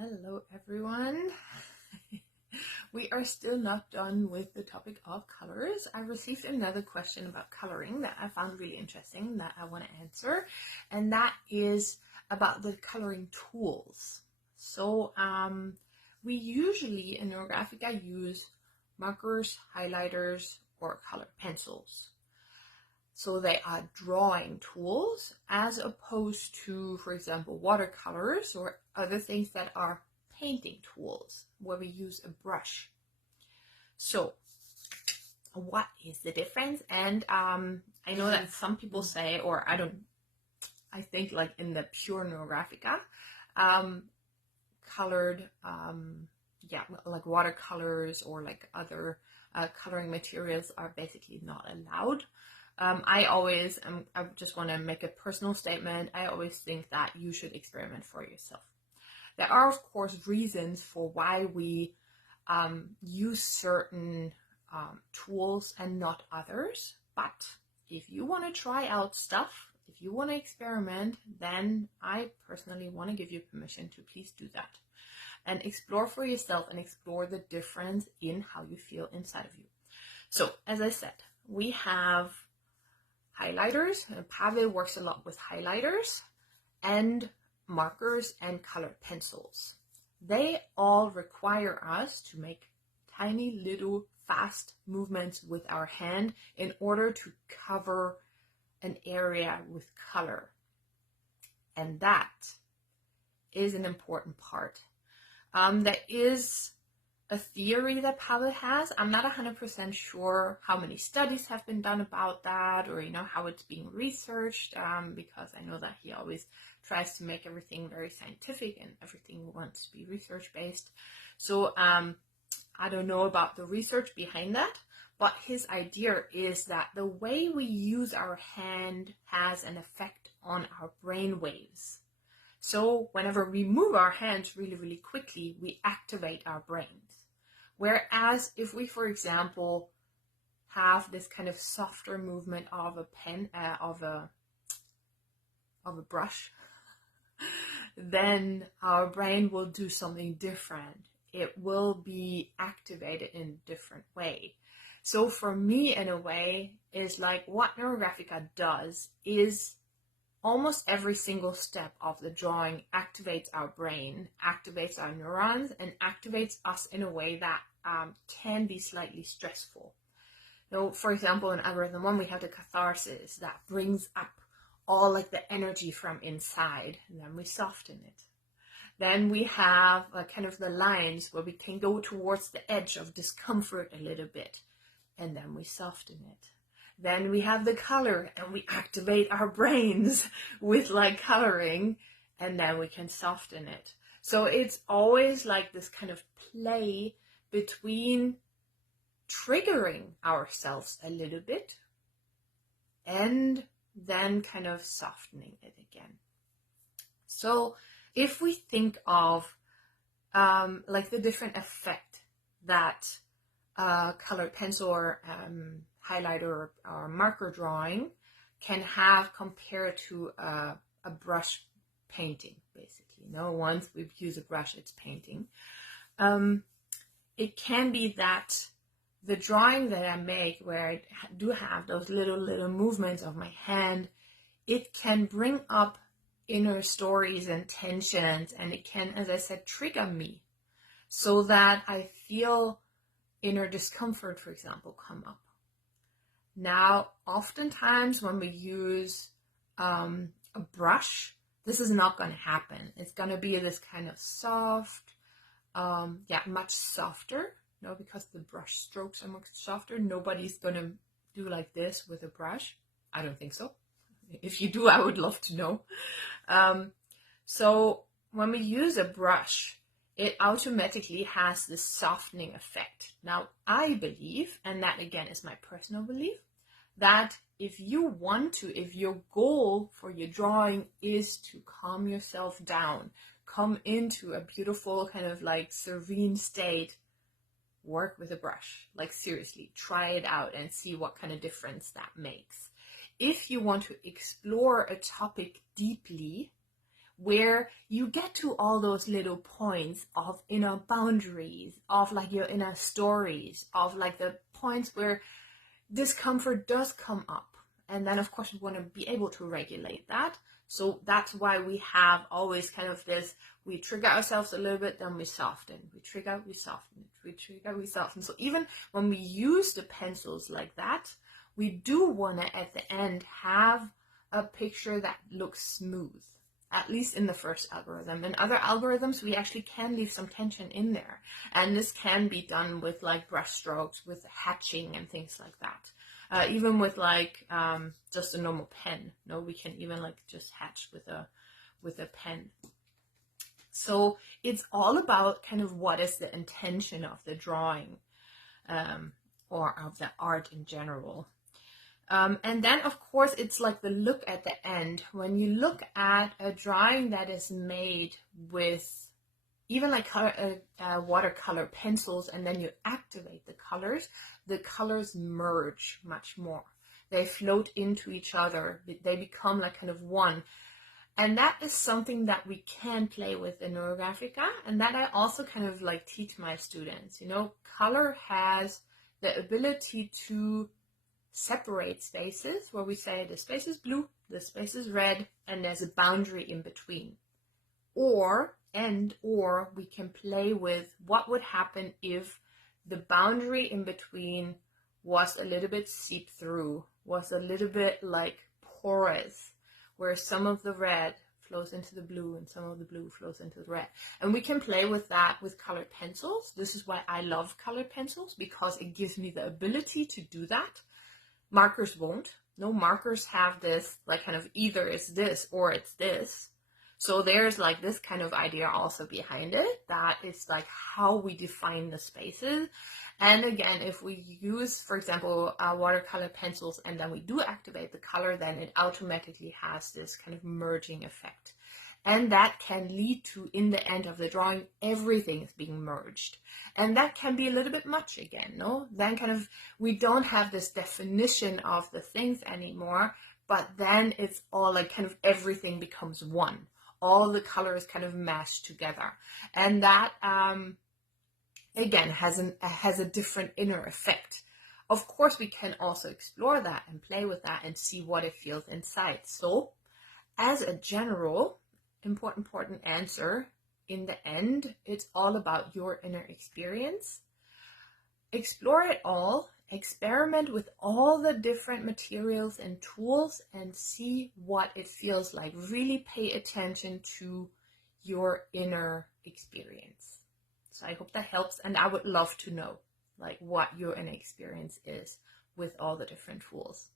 Hello everyone. We are still not done with the topic of colors. I received another question about coloring that I found really interesting that I want to answer, and that is about the coloring tools. So we usually in Neurographica use markers, highlighters, or colored pencils. So they are drawing tools as opposed to, for example, watercolors or other things that are painting tools where we use a brush. So what is the difference? And I know that some people say, or I think like in the pure Neurographica, colored, like watercolors or like other coloring materials are basically not allowed. I just want to make a personal statement. I always think that you should experiment for yourself. There are, of course, reasons for why we use certain tools and not others. But if you want to try out stuff, if you want to experiment, then I personally want to give you permission to please do that. And explore for yourself and explore the difference in how you feel inside of you. So, as I said, we have highlighters, and Pavel works a lot with highlighters and markers and colored pencils. They all require us to make tiny little fast movements with our hand in order to cover an area with color. And that is an important part. There is a theory that Pavel has. I'm not 100% sure how many studies have been done about that, or how it's being researched, because I know that he always tries to make everything very scientific and everything wants to be research based. So I don't know about the research behind that, but his idea is that the way we use our hand has an effect on our brain waves. So whenever we move our hands really, really quickly, we activate our brains. Whereas if we, for example, have this kind of softer movement of a pen, of a brush, then our brain will do something different. It will be activated in a different way. So for me, in a way, is like what Neurographica does is almost every single step of the drawing activates our brain, activates our neurons, and activates us in a way that can be slightly stressful. So, for example, in algorithm 1, we have the catharsis that brings up all like the energy from inside, and then we soften it. Then we have kind of the lines where we can go towards the edge of discomfort a little bit, and then we soften it. Then we have the color, and we activate our brains with like coloring, and then we can soften it. So it's always like this kind of play between triggering ourselves a little bit and then kind of softening it again. So if we think of like the different effect that colored pencil or highlighter or marker drawing can have compared to a brush painting, basically. Once we use a brush, it's painting. It can be that the drawing that I make, where I do have those little movements of my hand, it can bring up inner stories and tensions, and it can, as I said, trigger me so that I feel inner discomfort, for example, come up. Now, oftentimes when we use a brush, this is not going to happen. It's going to be this kind of soft, much softer, because the brush strokes are much softer. Nobody's going to do like this with a brush. I don't think so. If you do, I would love to know. So when we use a brush, it automatically has this softening effect. Now, I believe, and that again is my personal belief, that if your goal for your drawing is to calm yourself down, come into a beautiful kind of like serene state, work with a brush. Like seriously, try it out and see what kind of difference that makes. If you want to explore a topic deeply, where you get to all those little points of inner boundaries, of like your inner stories, of like the points where discomfort does come up. And then of course we want to be able to regulate that. So that's why we have always kind of this, we trigger ourselves a little bit, then we soften. We trigger, we soften. We trigger, we soften. So even when we use the pencils like that, we do want to at the end have a picture that looks smooth, at least in the first algorithm. In other algorithms, we actually can leave some tension in there. And this can be done with like brush strokes, with hatching and things like that. Even with like just a normal pen. No, we can even like just hatch with a pen. So it's all about kind of what is the intention of the drawing or of the art in general. And then, of course, it's like the look at the end. When you look at a drawing that is made with even like watercolor pencils, and then you activate the colors merge much more. They float into each other. They become like kind of one. And that is something that we can play with in Neurographica, and that I also kind of like teach my students. You know, color has the ability to separate spaces where we say the space is blue, the space is red, and there's a boundary in between. Or we can play with what would happen if the boundary in between was a little bit see-through, was a little bit like porous, where some of the red flows into the blue and some of the blue flows into the red. And we can play with that with colored pencils. This is why I love colored pencils, because it gives me the ability to do that. Markers won't. No, markers have this like kind of either it's this or it's this. So there's like this kind of idea also behind it. That is like how we define the spaces. And again, if we use, for example, watercolor pencils and then we do activate the color, then it automatically has this kind of merging effect. And that can lead to, in the end of the drawing, everything is being merged. And that can be a little bit much again, no? Then kind of, we don't have this definition of the things anymore, but then it's all like kind of everything becomes one. All the colors kind of mash together. And that, again, has a different inner effect. Of course, we can also explore that and play with that and see what it feels inside. So, as a general, important answer, in the end, it's all about your inner experience. Explore it all, experiment with all the different materials and tools and see what it feels like. Really pay attention to your inner experience. So I hope that helps, and I would love to know like what your inner experience is with all the different tools.